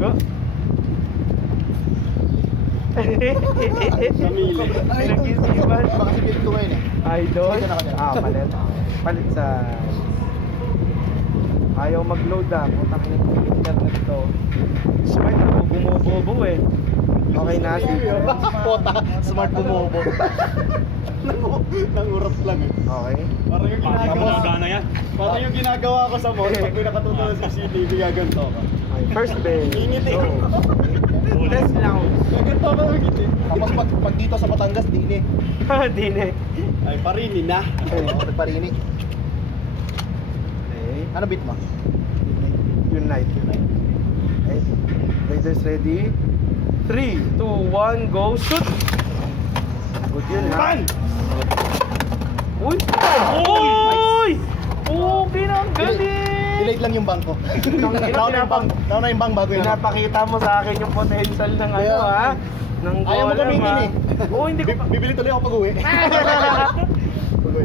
Oh. Pinag-isipan. Baka si Pito ngayon eh. Idol. Dito na kanya. Palit. Palit sa... Ayaw mag-load Putang ina yung internet to. Smart ako bumubobo eh. Okay na si Pota, smart bumobo. Nangurot lang eh. Okay. Parang yung Gumagana yan. Parang yung ginagawa ko sa mall, pag may nakatuto na sa CCTV, gaganto ka. Okay, first base. Ingiti. Go. Test lang. Gaganto ka ingiti. Tapos pag dito sa Batangas, dini. Dine. Ay, parini na. Oo, nagparini. Okay. Ano beat mo? Unite. Okay. Raiders ready. 3, 2, 1, go shoot! Good yun ha. Bang! Uy! Uy! Okay na, ang galing! Delayed lang yung bangko. Nauna yung bang bago yun. Pinapakita mo sa akin yung potential ng ano Yeah. ha. Ng Ayaw mo goal, gamitin ha? eh. Oo, hindi ko pa. Bibili tuloy ako pag-uwi.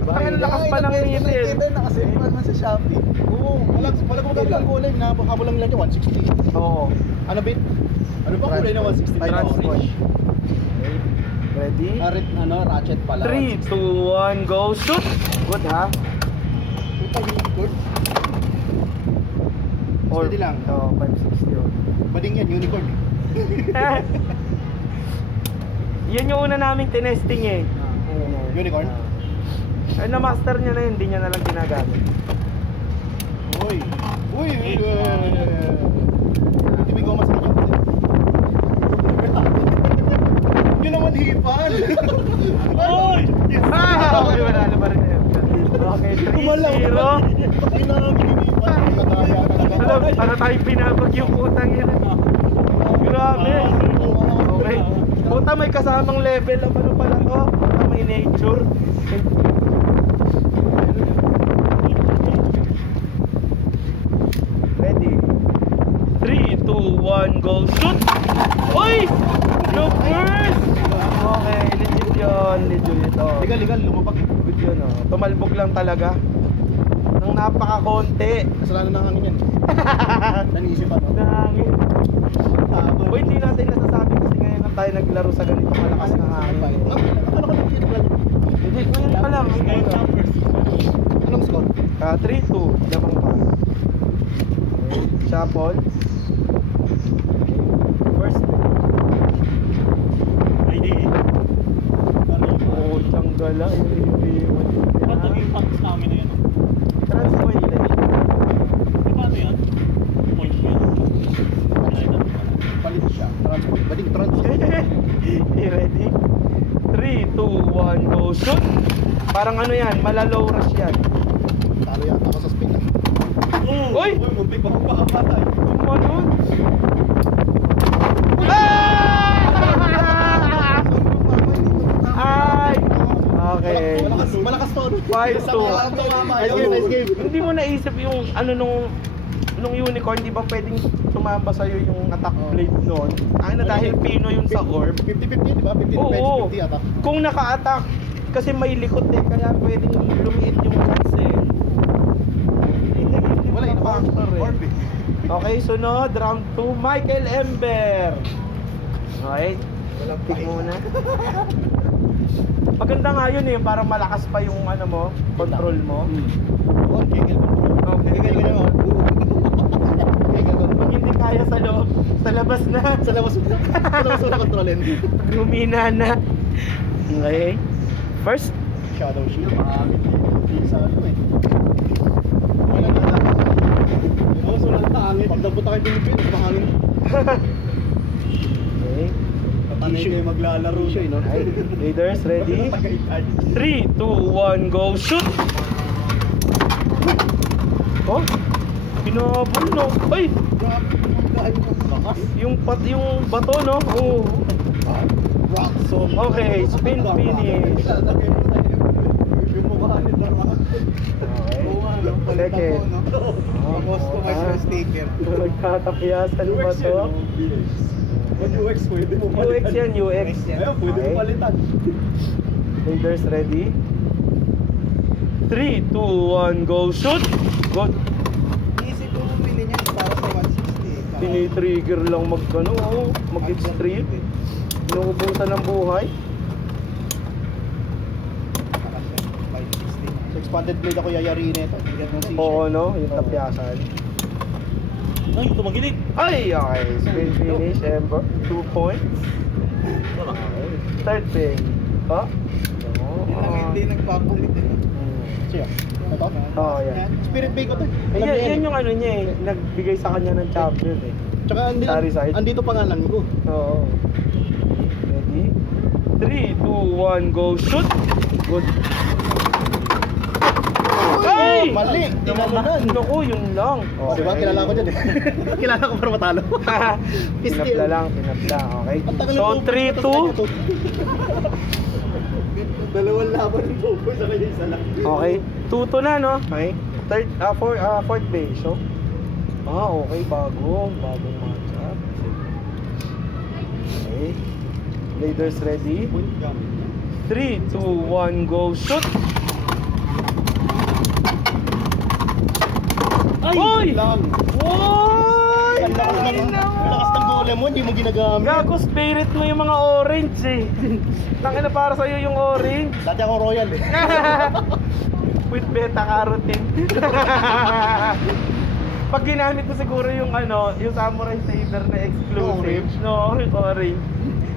Ang lakas pa ng middle. Nakasave pa naman sa Shopee. Oo, wala ko magkakaroon ng kulay. Habol lang nila niya, 160. Oo. Ano bit? Ano ba kulay na 160? Transport. Okay. Ready? Ratchet pala. 3, 2, 1, go shoot! Good ha? Puta, unicorn. Steady lang. Oo, 560 yun. Bading yan, unicorn. Yan yung una naming tinesting eh. Unicorn? Ay, na-master niya na yun, hindi niya na lang ginagamit. Uy! Uy! Hindi may goma sa kanya. Yun naman hipan! Oy! Okay, wala na pa rin yun. Okay, 3-0. Hindi na namin hinipan. Kataya talaga. Alam, para tayo pinabag yung putang yun. Grabe. Okay. Puta, may kasamang level of ano pala to. Puta, may nature. Ready? 3, 2, 1, go shoot! Uy! Look first! Okay, legit yun. Legit ito. Legal, lumabag. Good yun, oh. Tumalbog lang talaga. Nang napaka-konti. Kasalanan ng hangin yan. Nanisip ako. Nangin. Uy, hindi natin nasasabi kasi ngayon lang tayo naglaro sa ganitong malakas na hangin. Ano ka nag-hit lang? Hindi, ngayon pa lang. Anong score? 3-2. Lamang pa. Okay. Shuffle. First. ID. Oh, tiyang Ba't naging pants namin na yan? Transpoint eh. Paano yan? Point yan. Palit siya. Transport. Bading transport. You ready? 3, 2, 1, go shoot! Parang ano yan, malalow rush yan. Talo yata ako sa spin. Uy! Uy, muntik pa akong makapatay. Yung ano? Ay! Okay. Malakas to. 5-2. Nice game. Hindi mo naisip yung ano nung unicorn, di ba pwedeng tumamba sa'yo yung attack blade nun? Ay na dahil pino yung sa orb. 50-50, di ba? 50 Oo. 50 ata. Kung naka-attack, kasi may likod eh, kaya pwedeng lumiit yung chance eh. Wala yun. Factor eh. Orb eh. Okay, sunod, round 2, Michael Ember. Okay, pick muna. Maganda nga yun eh, parang malakas pa yung ano mo, control mo. Oh, kegel. Okay, Kegel mo. Kegel mo. pag hindi kaya sa loob, sa labas na. Sa labas mo na kontrolin. Lumina na. Okay, first. Shadow shield. Hindi sa ano eh. Wala na lang. Yung sulat tangin. Pag napunta kayo Pilipinas, mahangin. Okay. Patanay kayo maglalaro siya, no? Ay, leaders, ready? 3, 2, 1, go, shoot! Oh, pinabol no. Ay, yung bato no. Oh. Rock so. Okay, spin finish. Yung mukha ni Rock. Okay. Second. Almost to my sticker. Nagkatapiasan ba to? Pag UX, pwede mo UX yan, UX. Ayun, pwede mo Okay. palitan. Leaders, ready? 3, 2, 1, go, shoot! Good. Easy ko bumili niyan para sa 160. Tinitrigger lang mag-extreme. Inuubusan ng buhay. So, expanded blade ako yayari nito. Bigat ng t-shirt. Oo, no? Yung tapyasan. Ay, tumagilid. Ay, okay. Spin finish, Ember. 2 points. Wala. Third pay. Ha? Hindi nagpapulit eh. Siya. Ito? Oo, yan. Spirit bake ko to. Yan yung ano niya eh. Nagbigay sa kanya ng champion eh. Tsaka Sorry, side. andito pangalan ko. Oo. Ready? 3, 2, 1, go shoot! Good. Ay! Mali! Tinalunan. Naku, yun lang. Diba? Kilala ko dyan eh. Kilala ko para matalo. Pinapla lang, pinapla. Okay. Ang tagal So, ng focus, 3-2. Dalawang laban ng focus sa kanya isa lang. Okay. 2-2 na, no? Okay. Fourth base. So, okay. Bagong matchup. Okay. Leaders ready. 3, 2, 1, go shoot! Ay! Uy! Lang. Uy! Ang lakas ng bola mo, hindi mo ginagamit. Gago, spirit mo yung mga orange eh. Tangina para sa'yo yung orange. Dati ako royal eh. With beta carotene. Pag ginamit mo siguro yung yung samurai saber na exclusive. No, orange.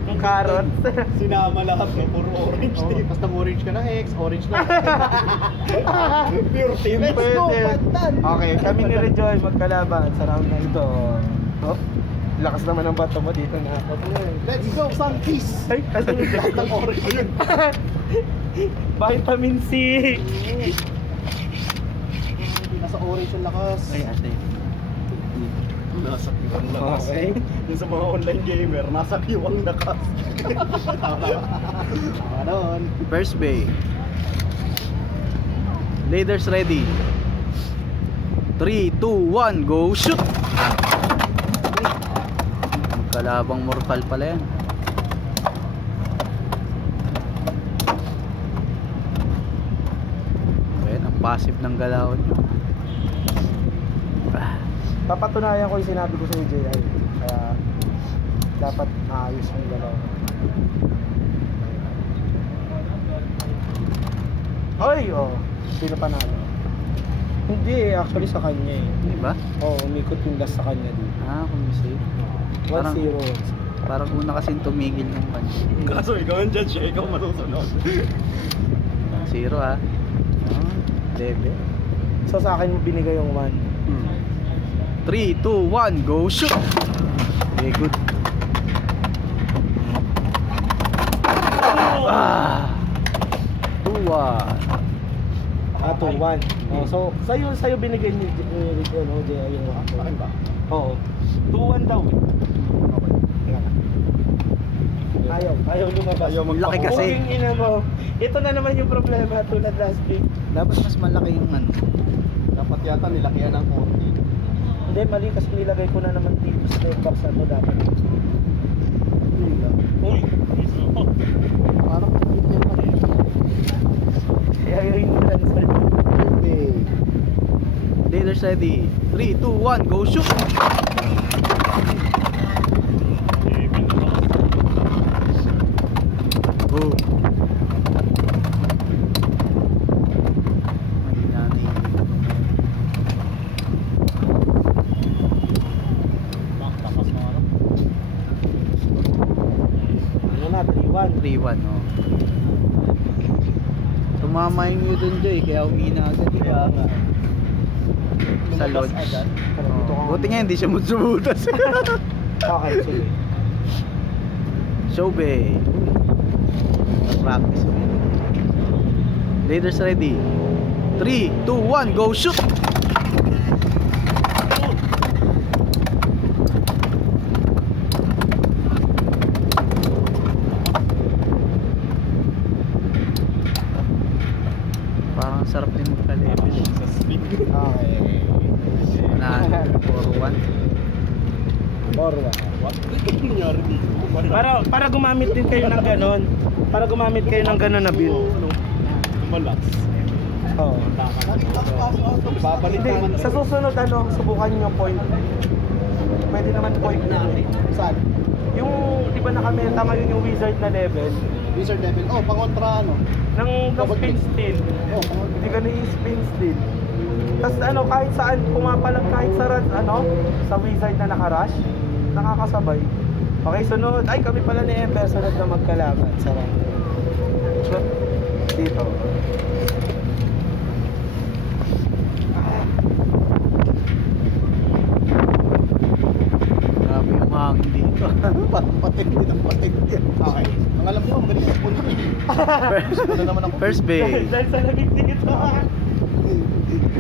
Yung carrots. Sinama lahat no, puro orange team. Basta orange ka na, X, orange na. Pure team. Let's go, Pantan! Okay, kami ni Rejoy magkalaban sa round na ito. Oh, lakas naman ng bato mo dito na. Let's go, Sunkies! Ay, kasi Lahat ng orange yun. vitamin C. Nasa orange yung lakas. ate. Nasa Q ang lakas. Okay. Yung sa mga online gamer, nasa Q ang lakas. Ganon. First bay. Leaders ready. 3, 2, 1, go shoot! Kalabang mortal pala yan. Ayan, ang passive ng galaw nyo. Papatunayan ko yung sinabi ko sa JI. Kaya dapat maayos yung galaw. Hoy! Oh, sino panalo? Hindi, actually sa kanya eh. Di ba? Oo, umikot yung gas sa kanya dito. Kung save. 1-0. Parang una kasing tumigil yung kanya. Kaso ikaw ang judge, ikaw masusunod. 0 level. So sa akin mo binigay yung 1. 3, 2, 1, go shoot! Okay, good. 2-1. 2-1. Oh, so sa'yo binigay ni JI yung 1. Akin ba? Oo. 2-1 daw. Ayaw lumabas. Ayaw magpakuha. Laki kasi. Booking ina mo. Ito na naman yung problema tulad last week. Dapat mas malaki yung ano. Dapat yata nilakihan ng 40. Hindi, mali kasi nilagay ko na naman dito sa box na to dapat. Uy! Parang Kaya yung transfer. Leaders ready. 3, 2, 1, go shoot! Boom. Ano na, 3-1. 3-1, oh. Tumama yung Udon Joy, kaya umina agad. Kaya nga. Sa lodge. agad. Oh. Buti nga hindi siya musubutas. Okay, sige. Showbay. Practice. Leaders ready. 3, 2, 1, go shoot! Parang sarap din magka-level. Okay. Na 4-1. 4-1. What? Nangyari dito. Para gumamit din kayo ng ganon. Para gumamit kayo ng ganon na build. Malax. Oo. Babalik Hindi, naman. sa susunod subukan niyo yung point. pwede naman point na Saan? yung, di ba nakameta ngayon yung wizard na level Wizard level. Oh, pangontra ano? ng Double spin click. steel. Oh, pangontra. Hindi ka na-spin steel. Tapos ano, kahit saan, pumapalag kahit sa ano, sa wizard na nakarush, nakakasabay. Okay, sunod. Ay, kami pala ni Ember, sunod na magkalaban. Sarap. Shoot. Dito. Grabe yung hangin dito. Patig din ang patig din. Okay. Ang alam ko, magaling sa punto. Ano naman ako? First base. Dahil sa lamig dito.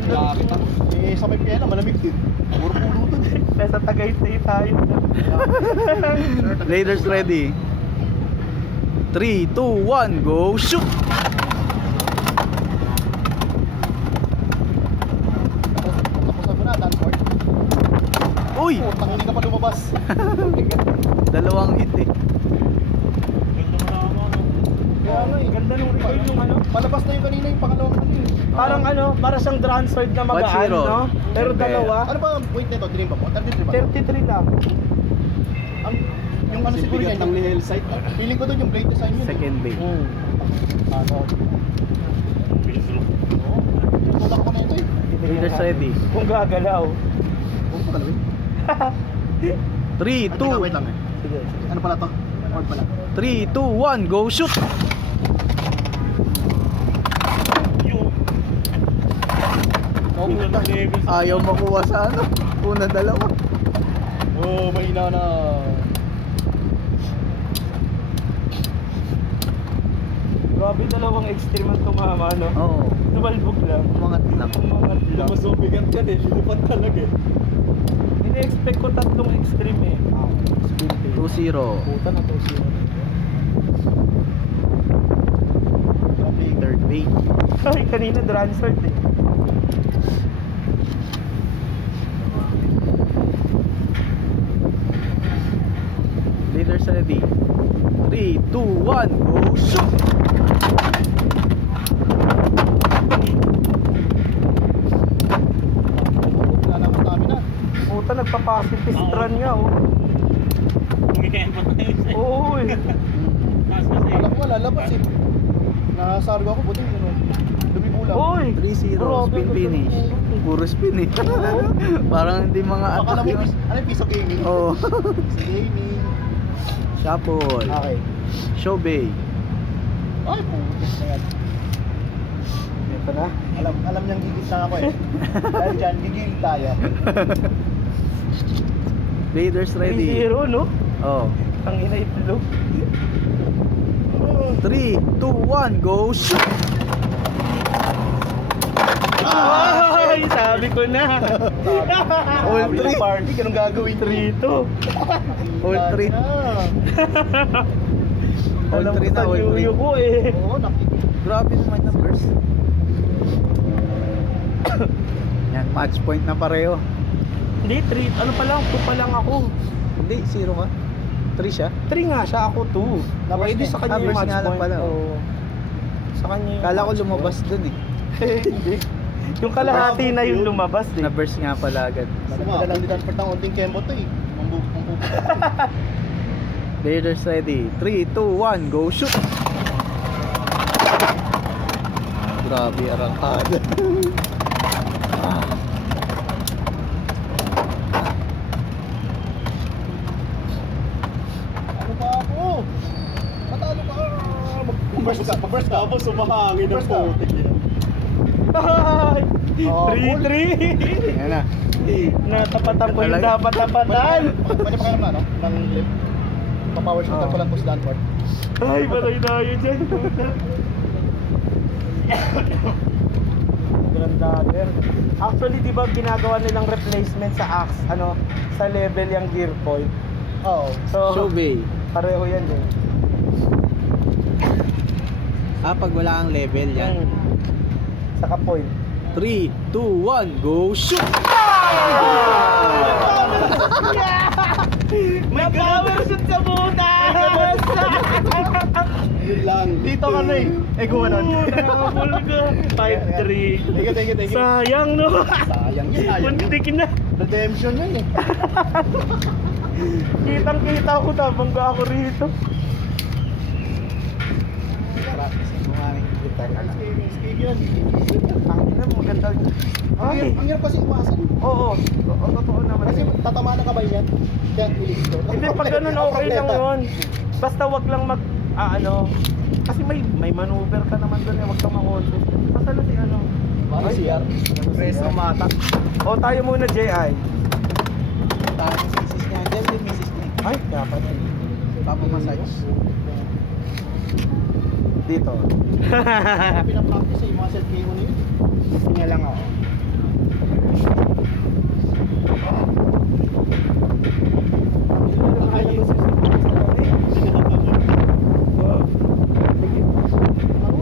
Lapit ako. Eh, sa may piyena, malamig din. Puro pulo dun eh. Kaya sa Tagaytay tayo. Laders ready. 3, 2, 1, go shoot! Tapos mo na, Danford. Uy! Putang hindi ka pa lumabas. Dalawang hit eh. Ganda mo na ako. Kaya ano eh. Ganda nung recoil yung ano. Palabas na yung kanina yung pangalawang ano eh. Parang ano, para siyang transferred na magaan, 1-0. no? Pero Ember. dalawa, Ano ba ang point nito? Dream ba po? 33 ba? 33 lang. Ang, yung ano siguro yan, yung Lihel site. Feeling ko doon yung blade design yun. Second base. Ano? Bilis-lo. Oo. Tulak ko na ito eh. Laders ready. Kung gagalaw. Huwag mo kalawin. 3, Wait 2, lang eh. Sige. Ano pala to? Word pala. 3, 2, 1, go shoot! Yung. Oh, Ganda ng level. Ayaw makuha sa ano. Una dalawa. oh, mahina na. Grabe, dalawang extreme ang tumama, no? Oo. Tumalbog lang. Umangat lang. Umangat lang. Mas mabigat ka din. Lilipat talaga eh. Ini-expect ko tatlong extreme eh. Spin tail. 2-0. Puta na to siya. Third base. Ay, kanina transferred eh. Laders ready. 3, 2, 1, go shoot! Wala na akong stamina. Puta, nagpa-passive run nga, oh. Kumikain pa tayo isa. Oo eh. Taas kasi. Alam ko lalabas eh. Nasargo ako, buti ano. Lumibula. Oy! 3-0. Spin finish. Puro spin eh. Parang hindi mga Baka lang attack may yun. piece. Ano yung piece of gaming? Oo. Piece of gaming. Shuffle. Okay. Showbay. Ay, putis na yan. Ito na. Alam niyang gigil na ako eh. Dahil dyan, gigil tayo. Laders ready. 3-0, no? Oh. Ang ina itlog. 3, 2, 1, go shoot! Ay, sabi ko na. All Sabi three. ng party, ganun gagawin 3-2. All 3. All Alam 3 na, ko all sa 3. yuyo ko eh. Oo, nakikita. Grabe naman numbers. Yan, match point na pareho. Hindi, 3. Ano pa lang? 2 pa lang ako. Hindi, 0 ka. 3 siya. 3 nga siya, ako 2. Numbers Pwede niya. sa kanya yung Numbers match nga lang point. pala, oh. Oo. Sa kanya yung Kala ko match lumabas dun eh. point. Hindi. Yung kalahati na yung lumabas eh. Na-burst nga pala agad. Wala lang din Danford ng unting kembo to eh. Mambubuk. Laders ready. 3, 2, 1, go shoot! Grabe, arangkada. Ano ba ako? Matalo ka! Mag-burst ka, mag-burst ka. Tapos sumahangin ng putik yan. Ay! Oh, 3-3! Yan na. Natapatan ko yung Talaga? dapat tapatan! Pwede pa kayo na, no? Ng lip. Pa-power shooter Oo. pa lang po si Danford. Ay, patay tayo dyan. Grandader. Actually, di ba ginagawa nilang replacement sa axe, ano, sa level yung gear point. Oo. So, Showbay. pareho yan eh. Pag wala kang level yan. Saka point. 3, 2, 1, go shoot! May power shoot sa butas! Yun lang. Dito ka na eh. Eh, kuha nun. Nakabul ka. 5-3. Thank you. Sayang no? Sayang yun. Sayang yun. Muntik na. Redemption yun eh. Kitang-kita ko na, bangga ako rito. Escape yun. Ang ina, maganda. Ay, Ang hirap kasi iwasan. oo, totoo naman. Kasi tatama na kamay yan. Kaya ilis ko. Hindi, pag ganun okay lang yun. Basta wag lang mag, kasi may maneuver ka naman doon, wag kang makonsist. Basta lang si ano. Ay, CR. Preso mata. O, tayo muna, J.I. Tapos misis niya. Diyan yung misis niya. Ay, dapat. Papo-massage. Dito. Pinapractice yung mga self-KO na yun. Tingnan lang ako.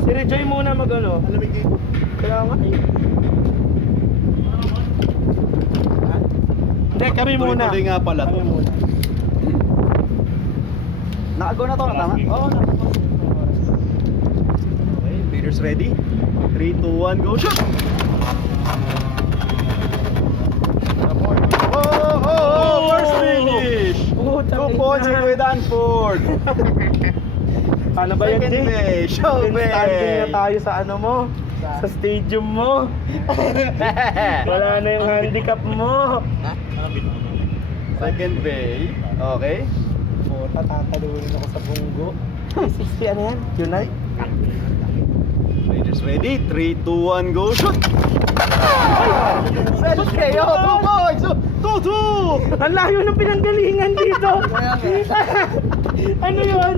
Si Rejoy muna mag-ano. Alamig dito. Kaya nga eh. Ha? Hindi, kami muna. Tuloy nga pala. Kami muna. Nakago na to, tama? Oo, Okay, leaders ready? 3, 2, 1, go shoot! Oh, first finish! 2 points for Kuya Danford! Paano ba yan, Second Jay? base, show Then base. standing na tayo sa ano mo? Sa stadium mo. Wala na yung handicap mo. Ano bito mo? Second base, okay. Puta, tatalunin ako sa bunggo. 60 ano yan? Unite? Leaders ready? 3, 2, 1, go shoot! Second KO, 2 points! 2-2! Ang layo ng pinanggalingan dito. Ano yun?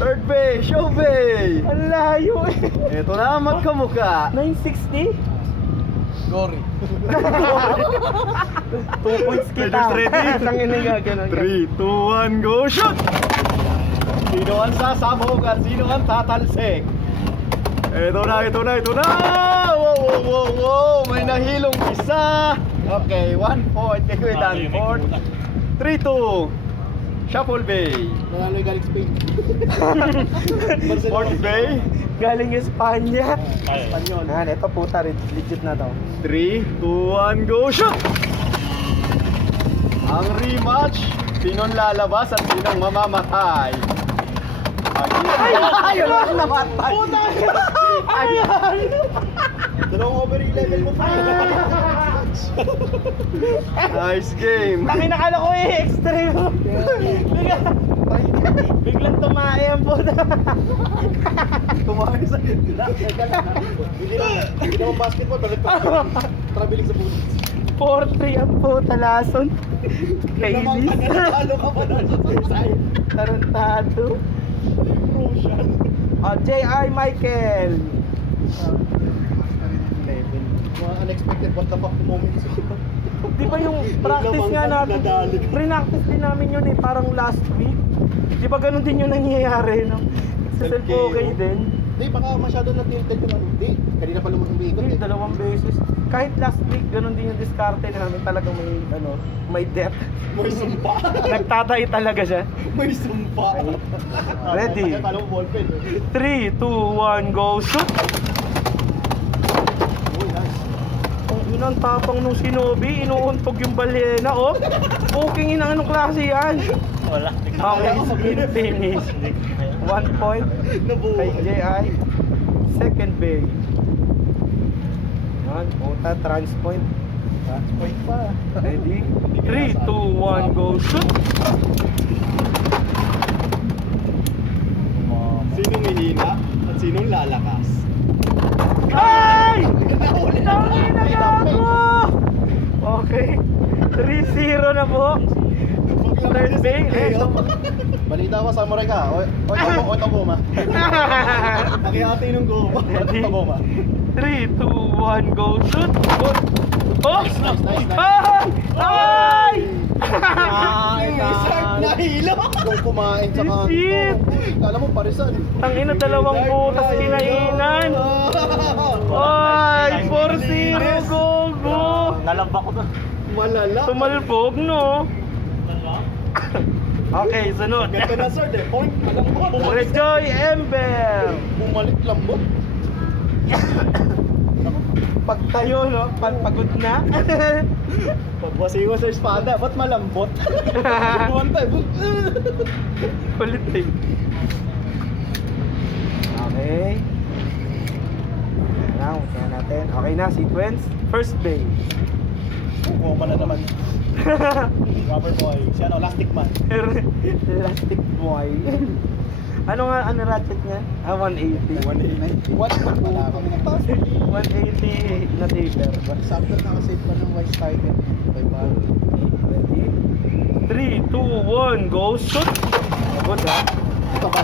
Third base, show base! Ang layo eh. Ito na ang magkamuka. 960? Gory. 2 points kita. Leaders ready? Tangin na ganun. 3, 2, 1, go shoot! Sino ang sasabog at sino ang tatalsik? Ito na, ito na, ito na! Wow, wow, wow, wow! May nahilong isa! Okay, 1 point kay Kuya Danford. 3-2. Shuffle Bay. Nanalo yung galing Spain. Fourth Bay. Galing Espanya. Kaya. Espanyol. Yan, ito puta, legit na to. 3, 2, 1, go shoot! Ang rematch, sinong lalabas at sinong mamamatay? Ayun ang namatay! Puta! Ayan! Dalawang over yung level mo pa. Nice game! Tangin nakala ko eh, extreme. Biglang tumae ang puta. Kumain sa gitna. Hindi naman basketball, balik pa. Traveling sa bulis. 4-3 ang puta, lason. Kainis. Nanalo ka pa na sa side. Tarantado. Crucial. J.I. Michael. Mga unexpected what the fuck moments. Di ba yung practice nga natin? Nadali. Pre-practice din namin yun eh, parang last week. Di ba ganun din yung nangyayari, no? Sa self okay din. Hindi, baka masyado na tilted yung ano. Hindi, kanina pa lumang umiikot Hindi, eh. 2 beses. Kahit last week, ganun din yung diskarte namin. Talagang may depth. May sumpa. Nagtatay talaga siya. May sumpa. Ready? Kala mo ballpen. 3, 2, 1, go, shoot! Uy, nice. Ang inang tapang nung sinobi, inuuntog yung balyena, oh. Puking inang anong klase yan? Wala. Okay, spin finish. 1 point kay J.I. Second base. Yan, puta, trans point. That's point pa. Ready? 3, 2, 1, go, shoot! Sinong hihina at sinong lalakas? Ay! Tangina gago! Okay. 3-0 na po. Third base. Balita ko, samurai ka. O tagoma. Nakihati ng goma. Ready? Tagoma. 3, 2, 1, go, shoot! Oh! Nice. Ay! Ay! Nahilo! Kung kumain sa kanto. Shit! Kala mo parisan. Tangina, 2 butas kinainan. Ay, 4-0, gogo! Nalamba ko doon. Malala. Tumalbog, no? Okay, sunod. Ganda na sword eh. Point. Alam mo. Rejoy Ember. Bumalik lambot. pagtayo, no? Pagod na. Pagbasingo sa espada, ba't malambot? One time. Kulit eh. Okay. Now, kaya natin. Okay na, sequence. First base. Goma na naman. Rubber boy. Si ano, Elastic Man. Elastic boy. Ano nga, ano ratchet niya? 180. 180. Wala kami ng taas. 180 na taper. Sakto nakasave pa ng White Tiger. By Baro. Ready? 3, 2, 1, go! Shoot! Good ha? Ito ba?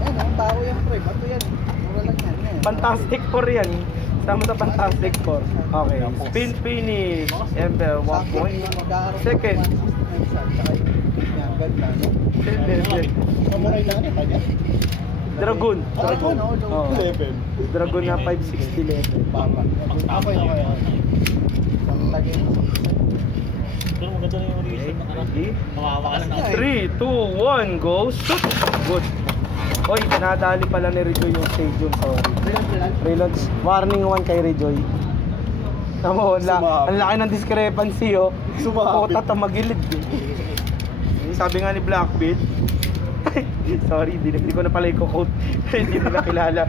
Ayun, ang tao yan, pre. Bato yan. Mura lang yan. Fantastic 4 yan. Sama sa Fantastic 4. Okay. Spin finish. Ember, 1 point. Second. Yan, ganda. Samurai na ano, tanya? Dragon. Dragon, Oh. level. Dragon na 560 level. Papa. Okay. Tagin. Pero maganda na yung reason ng ano. Ready? Kawawa ka lang. 3, 2, 1, go! Shoot! Good. Oy, nadali pala ni Rejoy yung stadium. Sorry. Reload. Warning 1 kay Rejoy. Tamo, ang laki ng discrepancy, oh. Sumabit. Puta, tamagilid. Sabi nga ni Blackbeard. Sorry, hindi ko na pala i-quote. Hindi nila kilala.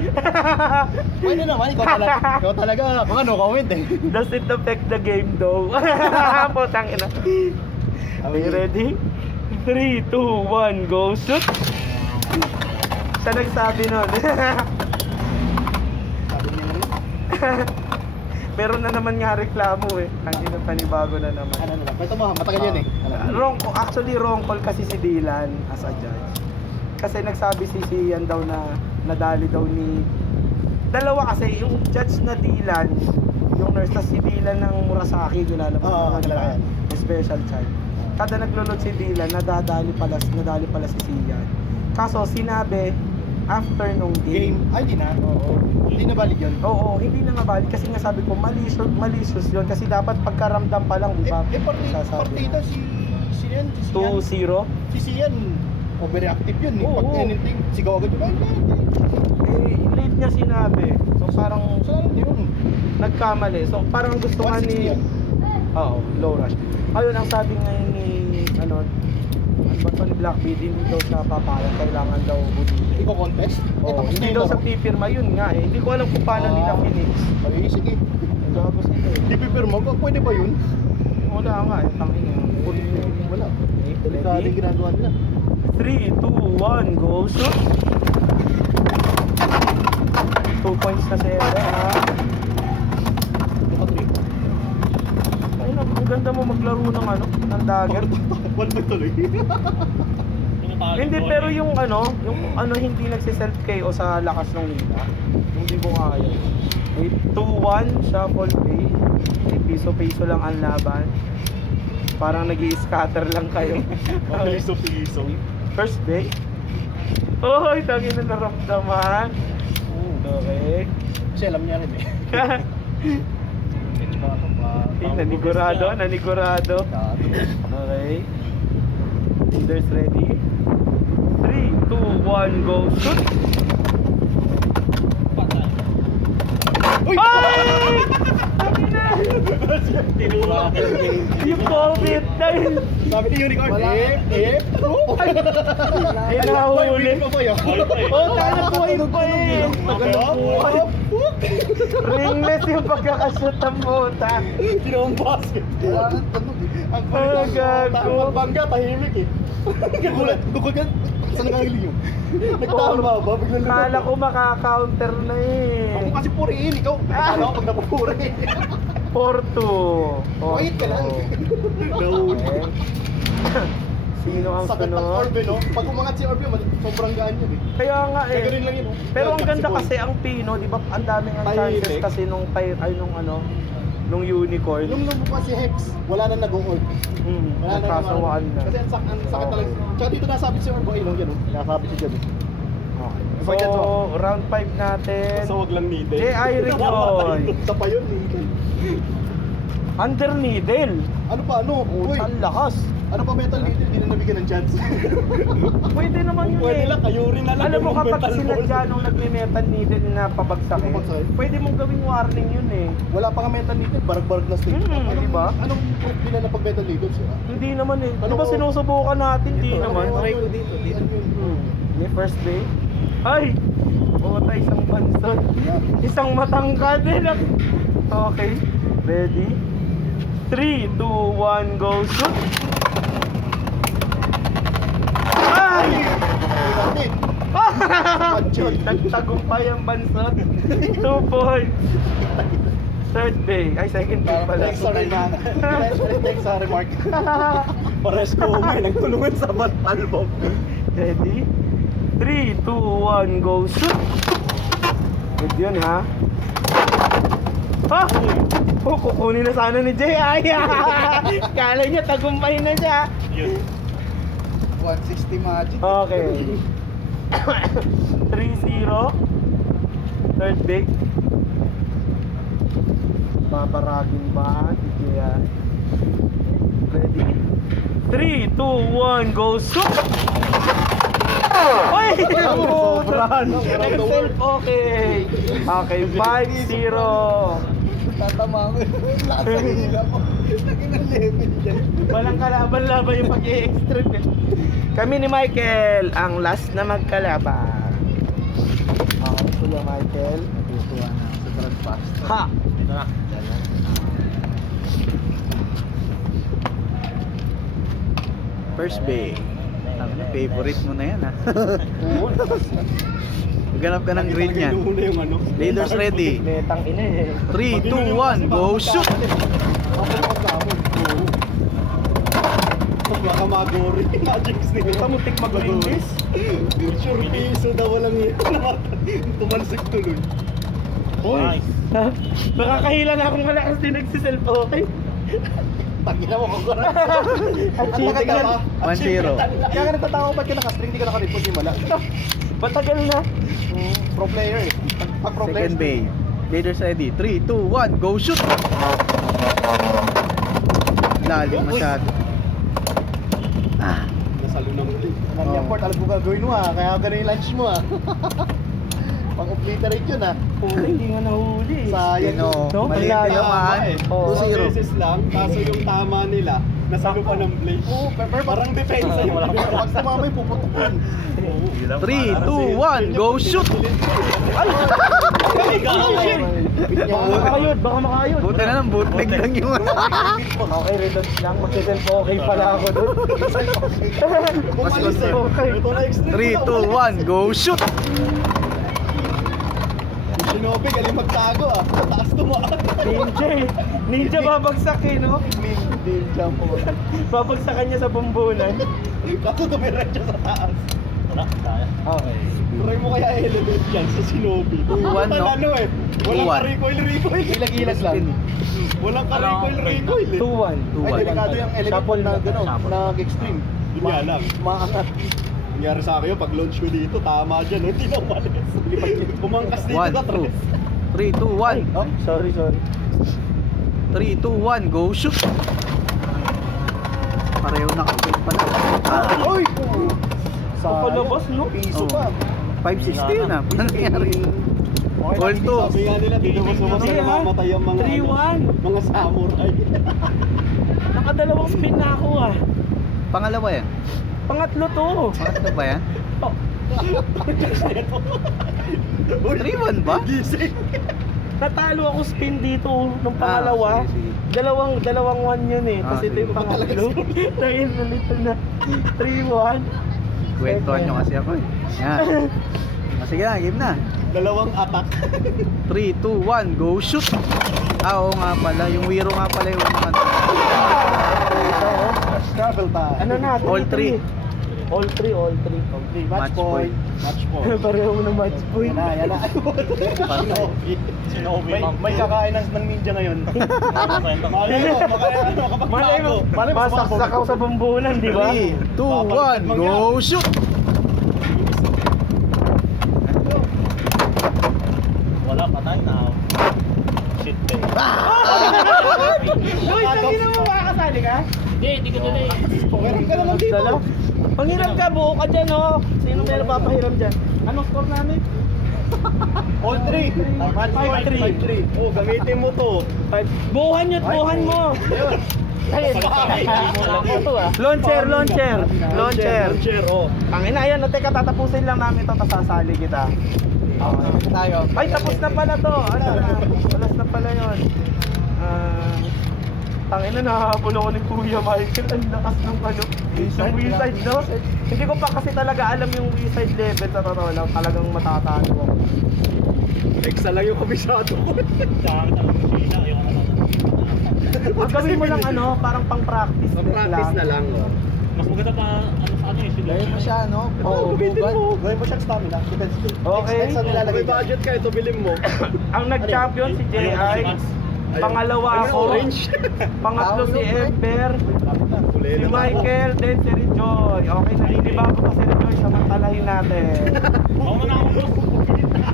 Pwede naman, ikaw talaga. Baka no comment eh. Does it affect the game though? Putang ina. Are you ready? 3, 2, 1, go! Shoot! Siya nagsabi nun. Meron na naman nga reklamo eh. Ang ina, panibago na naman. Ano lang. Ito mo, matagal yan eh. Actually wrong call kasi si Dylan as a judge. Kasi nagsabi si Sian daw na nadali daw ni dalawa kasi yung judge na Dylan, yung nurse na si Dylan ng Murasaki, ginalaman Oo, kilala yan. special child. Kada naglulod si Dylan, nadali pala si Sian. Kaso sinabi after nung game. Ay, di na. Oo. Hindi na balik yun. Oo, hindi na nga valid kasi nga sabi ko malicious yun kasi dapat pagkaramdam pa lang, di ba? Partida si Sian. 2-0. Si Sian, overreactive yun eh. Oo. Pag anything, sigaw agad yun. Eh, late niya sinabi. So parang So, ano yun? nagkamali. So parang gusto nga 160 ni yan. Oo, low rush. Ayun ang sabi ngayon ni ano ba to ni Blackbeard, hindi daw siya papayag, kailangan daw budutin. Ikaw contest? Oo, hindi daw sa pipirma yun nga eh. Hindi ko alam kung paano nila Phoenix. Ay, sige. Gago sila eh. Di pipirma ko, pwede ba yun? Wala nga eh, tangin eh. Wala. Okay, Delikado yung ready? ginagawa nila. 3, 2, 1, go! Shoot! 2 points na si Ere ha. Ayun, ang ganda mo maglaro ng ano, ng dagger. Wala ba tuloy? Hindi, pero yung ano hindi nagsi-self KO sa lakas ng nila. Hindi ko kaya. 2-1, shuffle play. Piso-piso lang ang laban. Parang nag-i-scatter lang kayo. Piso-piso. First day. Oy, tangin na naramdaman. Okay. Kasi alam niya rin eh. Nanigurado. Okay. Leaders ready. 3, 2, 1, go! Shoot! Uy! Ay! Yung COVID dahil Sabi ni Unicorn, nahuli. Oh, tayo na buhay pa eh. Tagal ng buhay. Ringless yung pagkakashoot ng bota. Ginawang basket. Ang Ah, gago. Magbangga, tahimik eh. Kagulat, ka. Saan nangangiling yun? Nagtama ba? Biglang Kala ko makaka-counter na Ako eh. kasi puriin, ikaw. Kala ko pag napupuri. 4-2. Wait ka lang. Okay. Sino ang Sakit ng sunod? Orbe, no? Pag umangat si Orbe, sobrang gaan yun eh. Kaya nga Kaya ganun eh. lang yun, no? Pero ang ganda Flexible. kasi ang Pino, di ba? Ang daming ang Tahimik. chances kasi nung nung unicorn. Nung pa si Hex, wala na nag-o-orb. Wala na Nagkasawaan na. Kasi ang sakit talaga. Tsaka dito nasabi si Orbe, ilong yan, no? Nasabi si Jeb. Okay. Iba yan, So, round 5 natin. wag lang needle. J.I. Rejoy. Sa pa yun, Under needle. Ano pa, ano? Oh, Uy, ang lakas. Ano pa metal dito, hindi na nabigyan ng chance. Pwede naman yun Pwede eh. lang, kayo rin na lang. Alam mo yung kapag metal sinadya ball. nung nagme-metal needle na pabagsakin, Pabagsakin? pwede mong gawing warning yun eh. Wala pa nga metal dito, barag-barag na stick. Diba? Anong proof nila na pag metal dito siya? Hindi naman eh. Di Ano ba ko- sinusubukan natin? Hindi Ito, naman. try ko dito. May first day. Ay! Puta, isang bansot. Isang matangkad din. Okay. Ready? 3, 2, 1, go shoot! Ay! Nagtagumpay ang bansot. 2 points. Third day. Ay, second day pala. Thanks sa remark. Thanks sa remark. Pares ko umay, nagtulungan sa batal bomb. Ready? 3, 2, 1, go shoot! Good yun ha? Ha? Oh, kukunin na sana ni Jay. Ay, kala niya tagumpay na siya. Yun. 160 magic. Okay. 3-0. Third big. Babaragin ba? Hindi yan. Ready? 3, 2, 1, go shoot! Oy! Sobrahan. Excel, okay. Okay, 5-0. Tatama ko. Lakas sa hila mo. Naging ang level dyan. Walang kalaban-laban yung pag-i-extreme eh. Kami ni Michael, ang last na magkalaban. Okay, Kuya Michael. Natutuwa na ako sa Transfast. Ha! Dito na. First bay. Favorite mo na yan ha. Oo, Maghanap ka ng green yan. Kinuuna yung ano. Leaders ready. metang ina eh. 3, 2, 1, go shoot! Ako yung pagkamon. Baka magori. Magic snake. Kamutik mag-English. Sure piso daw walang yun. Tumalsik tuloy. Nice. Nakakahila na akong malakas din nagsiself, okay? Tangina mo kung gano'n. Achieving yan. 1-0. Kaya ka nagtatawa ba't ka nakastring, hindi ka nakaripod yung mala. Matagal na. Pro player eh. Pag pro player. Second bay. Leaders ready. 3, 2, 1, go shoot! Lalim masyado. Ah, Nasalo na muli. Nandiyan port, alam ko gagawin mo kaya ganun yung lunch mo Pang-obliterate yun Hindi nga nahuli. Sayang Sino? No? Mali Wala. tinamaan. Oo. 2-0. beses lang, kaso yung tama nila, nasalo pa ng blade. Oo, pero Parang depensa yung Wala pa. pag tumamay, puputukan. 3, 2, 1, go shoot! Baka makayod, baka makayod. Buta na lang, bootleg lang yung Okay, relax lang. Magsiself okay pala ako doon. Umalis eh. Okay. Ito na extreme. 3, 2, 1, go shoot! Shinobi, galing magtago Sa taas tumaan. Ninja babagsak eh, no? Ninja mo. Babagsakan niya sa bumbunan. Kaso tumiretso sa taas. Wala. Kaya. Okay. Try mo kaya element yan sa Shinobi. 2-1, no? Ano eh. Walang 2-1. ka-recoil. Ilag-ilag lang. Walang ka-recoil eh. 2-1. Ay, delikado yung element Shuffle na na. gano'n, nag-extreme. Yun nga lang. Maangat. Nangyari sa akin, pag launch ko dito, tama dyan, hindi na umalis. Umangkas dito 1, sa 2, tres. 3, 2, 1. Oh, sorry. 3, 2, 1, go shoot! Pareho nakapit pala. Oy! Kapalabas, no? Piso Oh. pa. 560 yun ah. Ano nangyari? All to. Sabi nga nila, dito mo sumasa Hindi, na mamatay ang mga, 3-1. mga samurai. Nakadalawang spin na ako ah. Pangalawa yan. Pangatlo to. Pangatlo ba yan? Oh, 3-1 ba? Gising. natalo ako spin dito nung pangalawa. sige. Dalawang 1 yun eh. Ah, Kasi ito sige. yung pangatlo. Dahil nalito na. 3-1. Kwentuhan nyo kasi ako eh. Yan. Sige na, game na. Dalawang attack. 3, 2, 1, go shoot! Oo nga pala, yung Wiro nga pala yung mga... Travel time. Ano na? All 3. All 3. Match point. Match point. Pareho na match point. Yan na. Shinobi, ma'am. May kakain ng ninja ngayon. Malay mo, Malay mo, masaksak ako sa bumbunan, di ba? 3, 2, 1, go shoot! Wala, patay na. Shit, eh. Uy, sabi na mo makakasali ka? Hindi ko dala eh. Meron ka naman dito. Dala. Panghiram ka, buo ka dyan, oh. Sino may napapahiram dyan? Anong score namin? All 3. 5-3. Oh, gamitin mo to. Buuhan nyo, buuhan mo. Ay, alam mo to ah. Launcher. Launcher, oh. Ang ina, ayan, teka, tatapusin lang namin ito, tapos sasali kita. Tayo. Ay, tapos na pala to. Ano na? Alas na pala yun. Tangina, nakahabol ako ni Kuya Michael. Ang lakas ng ano. Yung wheelside, no? Hindi ko pa kasi talaga alam yung wheelside level. Sa totoo lang, talagang matatalo ako. Next lang yung kabisado ko. Tsaka kita lang yung sila. Yung ano. Ang gawin mo lang ano, parang pang-practice. Practice na lang, oh. Mas maganda pa ano sa ano eh. Sila. Gawin mo siya, no? Oo, Gamitin mo. Gawin mo siyang stamina. Depends. Okay. Expense na nilalagay May dyan. budget ka, ito bilhin mo. Ang nag-champion si J.I. Pangalawa ako. Orange. Pangatlo si Ember. Si Michael, then si Rejoy. Okay, naninibago pa si Rejoy. Samantalahin natin. Ako na ako bro.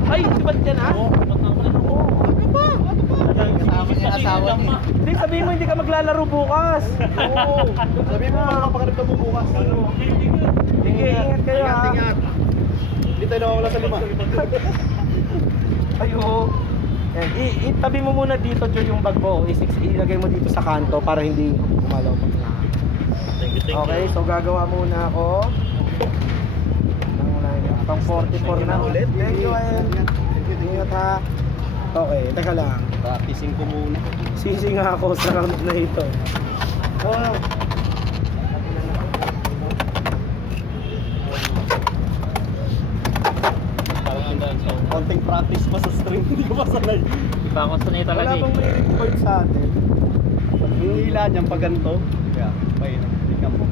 Ay, di ba't yan ha? Oo, ba't ako na ako? Kasama niya yung asawa niya. Hindi, sabihin mo hindi ka maglalaro bukas. Oo. Sabi mo, makakapakarap mo bukas. Ano? Sige, ingat kayo ha. Ingat. Hindi tayo nawawala sa lima. Ay, oo. Itabi mo muna dito, Joy, yung bag mo. Ilagay mo dito sa kanto para hindi kumalaw pag Thank you. Okay, so gagawa muna ako ng pang 44 na ulit. Thank you, El. Ingat ha. Okay, teka lang. Practicing ko muna. Sisi nga ako sa round na ito. Oh. Parang ang dahil sa Konting practice pa sa stream, hindi ko masanay. Di pa ako sanay talaga Wala eh. bang may record sa atin? Yung hila niyan pag ganito. Kaya, pahinang. Tingnan mo.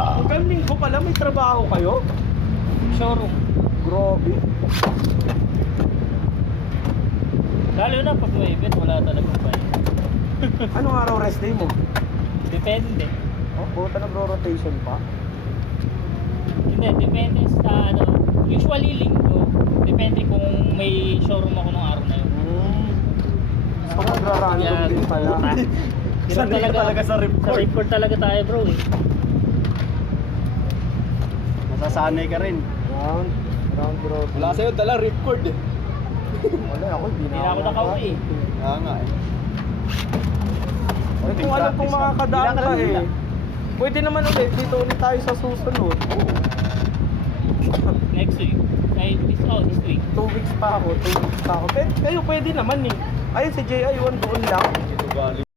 Hanggang linggo pala may trabaho kayo? Showroom. Grabe. Lalo na pag may event, wala talagang pa. Anong araw rest day mo? Depende. Oh, puta nagro-rotation pa. Hindi, depende sa ano. Usually linggo. Depende kung may showroom ako nung araw na yun. So nagra-random din pala. Sanay ka talaga sa Sa report. report talaga tayo bro eh. Masasanay ka rin. Round robin. Wala sa'yo, dala record eh. Wala ako, hindi Hindi na ako nakauwi eh. Kaya nga eh. Eh, kung alam kong makakadaan ka eh. Pwede naman ulit, dito ulit tayo sa susunod. Next week. Ay, this week. 2 weeks pa ako. Kayo pwede naman eh. Ayun si J.I. doon lang. Ito galing.